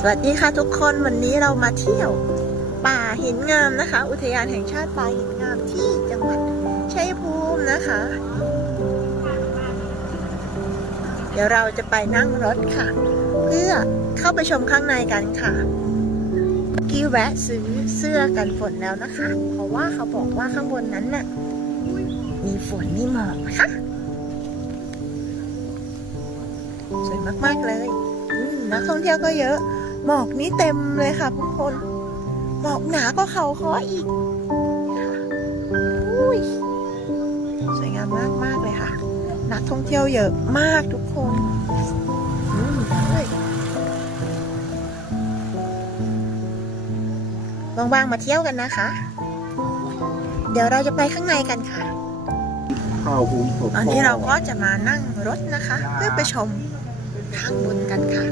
สวัสดีค่ะทุกคนวันนี้เรามาเที่ยว ป่าหินงามนะคะ อุทยานแห่งชาติป่าหินงามที่จังหวัดชัยภูมินะคะ เดี๋ยวเราจะไปนั่งรถค่ะ เพื่อเข้าไปชมข้างในกันค่ะกี้แวะซื้อเสื้อกันฝนแล้วนะคะ เพราะว่าเขาบอกว่าข้างบนนั้นน่ะ มีฝนมีหมอกนะคะ สวยมากๆเลยอืมนักท่องเที่ยวก็เยอะ หมอกนี่เต็มเลยค่ะทุกคน หมอกหนาก็เขาคออีกค่ะอุ้ยสวยงามมากมากๆเลยค่ะ นักท่องเที่ยวเยอะมากทุกคนอืมเฮ้ยว่างๆมาเที่ยวกันนะคะ เดี๋ยวเราจะไปข้างในกันค่ะ ข้าวหุงสดตอนนี้เราก็จะมานั่งรถนะคะ เพื่อไปชมทางบนกันค่ะ